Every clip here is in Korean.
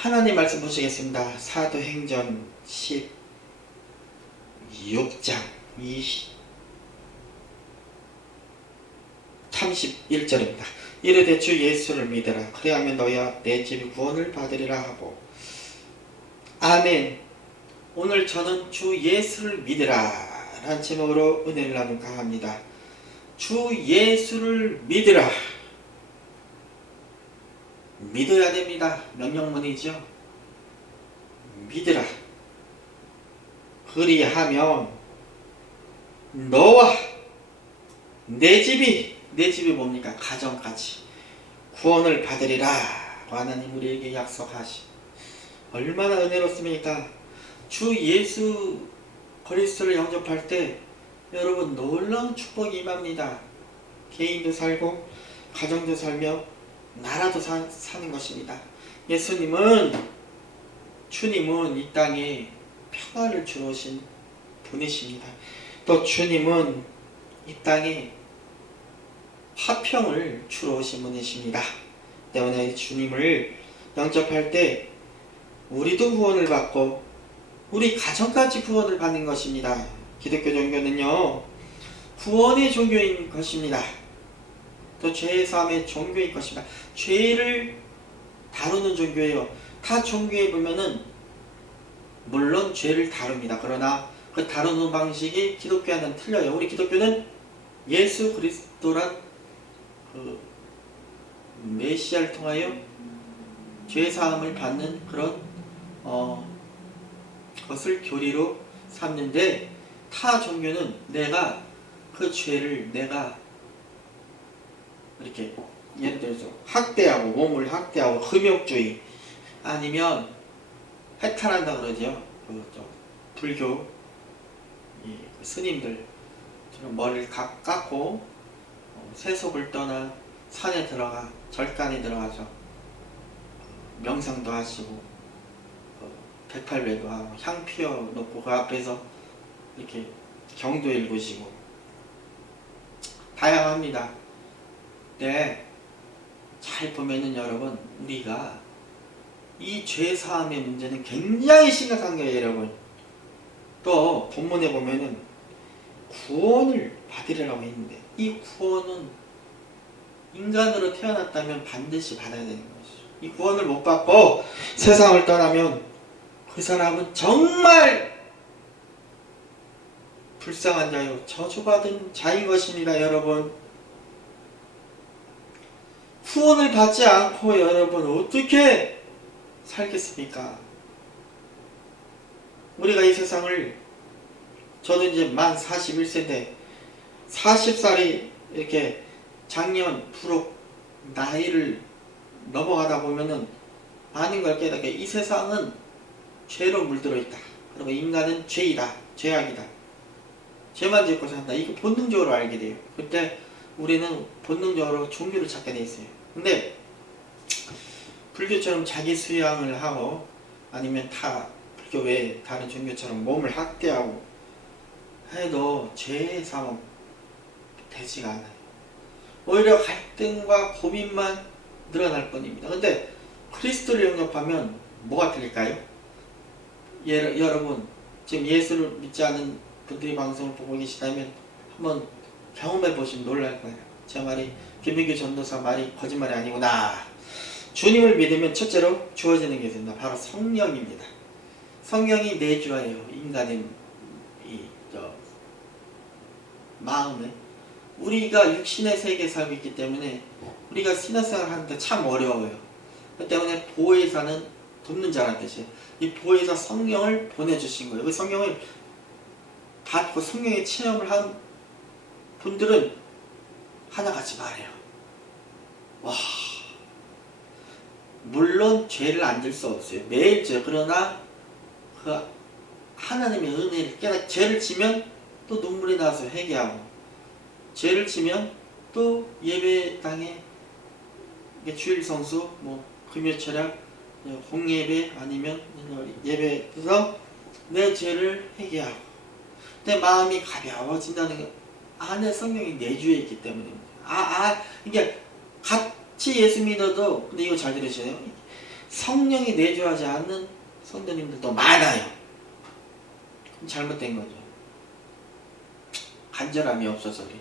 하나님 말씀 보시겠습니다. 사도행전 16장 20 31절입니다. 이르되 주 예수를 믿으라. 그리하면 너야 내 집이 구원을 받으리라 하고 아멘. 오늘 저는 주 예수를 믿으라 라는 제목으로 은혜를 나눌까 합니다. 주 예수를 믿으라. 믿어야 됩니다. 명령문이죠. 믿으라. 그리하면 너와 내 집이 내 집이 뭡니까? 가정까지 구원을 받으리라. 하나님 우리에게 약속하시. 얼마나 은혜롭습니까? 주 예수 그리스도를 영접할 때 여러분 놀라운 축복이 임합니다. 개인도 살고 가정도 살며 나라도 사, 사는 것입니다. 예수님은 주님은 이 땅에 평화를 주러 오신 분이십니다. 또 주님은 이 땅에 화평을 주러 오신 분이십니다. 때문에 주님을 영접할 때 우리도 구원을 받고 우리 가정까지 구원을 받는 것입니다. 기독교 종교는요 구원의 종교인 것입니다. 또 죄의 사함의 종교인 것입니다. 죄를 다루는 종교예요. 다 종교에 보면은 물론 죄를 다룹니다. 그러나 그 다루는 방식이 기독교와는 틀려요. 우리 기독교는 예수 그리스도란 그 메시아를 통하여 죄 사함을 받는 그런 어 것을 교리로 삼는데 타 종교는 내가 그 죄를 내가 이렇게 예를 들어서 학대하고 몸을 학대하고 금욕주의 아니면 해탈한다 그러죠. 그저 불교 이 스님들 저는 머리를 각 깎고 어, 세속을 떠나 산에 들어가 절간에 들어가서 명상도 하시고 어, 백팔배도 하고 향 피워 놓고 그 앞에서 이렇게 경도 읽으시고 다양합니다. 네, 잘 보면은 여러분 우리가 이 죄 사함의 문제는 굉장히 심각한 거예요, 여러분. 또 본문에 보면은 구원을 받으리라고 했는데 이 구원은 인간으로 태어났다면 반드시 받아야 되는 것이죠. 이 구원을 못 받고 세상을 떠나면 그 사람은 정말 불쌍한 자요 저주받은 자인 것입니다, 여러분. 후원을 받지 않고 여러분 어떻게 살겠습니까? 우리가 이 세상을 저도 이제 만 41세인데 40살이 이렇게 작년 부록 나이를 넘어가다 보면은 많은 걸 깨닫게 이 세상은 죄로 물들어 있다. 그리고 인간은 죄이다. 죄악이다. 죄만 짓고 산다. 이거 본능적으로 알게 돼요. 그때 우리는 본능적으로 종교를 찾게 돼 있어요. 근데 불교처럼 자기 수양을 하고 아니면 타 불교 외에 다른 종교처럼 몸을 학대하고 해도 죄의 상업 되지가 않아요. 오히려 갈등과 고민만 늘어날 뿐입니다. 근데 그리스도를 영접하면 뭐가 틀릴까요? 예, 여러분 지금 예수를 믿지 않은 분들이 방송을 보고 계시다면 한번 경험해 보시면 놀랄 거예요. 제 말이 김민규 전도사 말이 거짓말이 아니구나. 주님을 믿으면 첫째로 주어지는 게 있습니다. 바로 성령입니다. 성령이 내주하여 인간의 이 저 마음에 우리가 육신의 세계에 살고 있기 때문에 우리가 신앙생활 하는데 참 어려워요. 그 때문에 보혜사는 돕는 자라는 뜻이에요. 이 보혜사 성령을 보내주신 거예요. 그 성령을 받고 성령의 체험을 한 분들은 하나같이 말해요. 와, 물론 죄를 안 질 수 없어요. 매일 죄. 그러나 그 하나님의 은혜를 깨닫. 죄를 지면 또 눈물이 나서 회개하고 죄를 지면 또 예배당에 주일 성수, 뭐 금요 철학, 홍예배 아니면 예배에서 내 죄를 회개하고 내 마음이 가벼워진다는 게 안에 성령이 내주에 있기 때문입니다. 아, 아, 이게 같이 예수 믿어도 근데 이거 잘 들으세요. 성령이 내주하지 않는 성도님들도 많아요. 잘못된 거죠. 간절함이 없어서 그래요.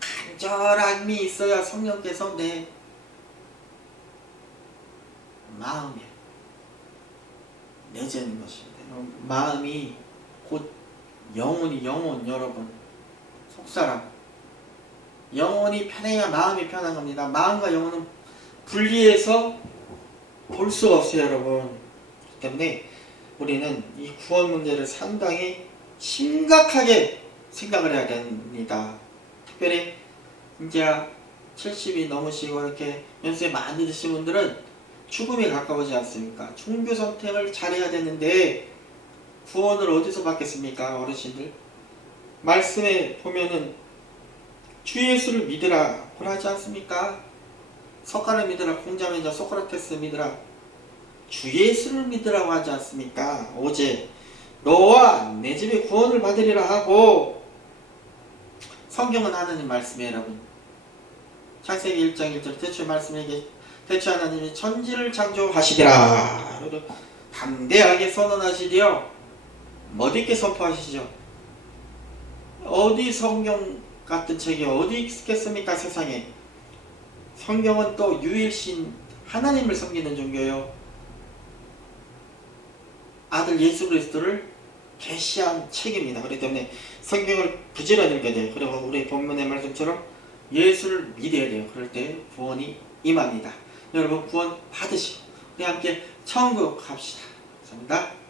간절함이 있어야 성령께서 내 마음에 내재는 것입니다. 마음이 곧 영혼이 영혼 여러분 속사람 영혼이 편해야 마음이 편한 겁니다. 마음과 영혼은 분리해서 볼 수가 없어요, 여러분. 때문에 우리는 이 구원 문제를 상당히 심각하게 생각을 해야 됩니다. 특별히 이제 70이 넘으시고 이렇게 연세 많이 드신 분들은 죽음에 가까우지 않습니까? 종교 선택을 잘해야 되는데 구원을 어디서 받겠습니까, 어르신들? 말씀에 보면은 주 예수를 믿으라 그러지 않습니까? 석가를 믿으라 공자면자 소크라테스 믿으라. 주 예수를 믿으라고 하지 않습니까? 어제 너와 내 집에 구원을 받으리라 하고 성경은 하나님 말씀이에요 여러분. 창세기 1장 1절 대추의 말씀에게 대추 하나님이 천지를 창조하시리라. 담대하게 선언하시리요. 멋있게 선포하시죠 어디 성경 같은 책이 어디 있겠습니까 세상에? 성경은 또 유일신 하나님을 섬기는 종교요. 아들 예수 그리스도를 계시한 책입니다. 그렇기 때문에 성경을 부지런히 읽어야 돼요. 그리고 우리 본문의 말씀처럼 예수를 믿어야 돼요. 그럴 때 구원이 임합니다. 여러분 구원 받으시고 우리 함께 천국 갑시다. 감사합니다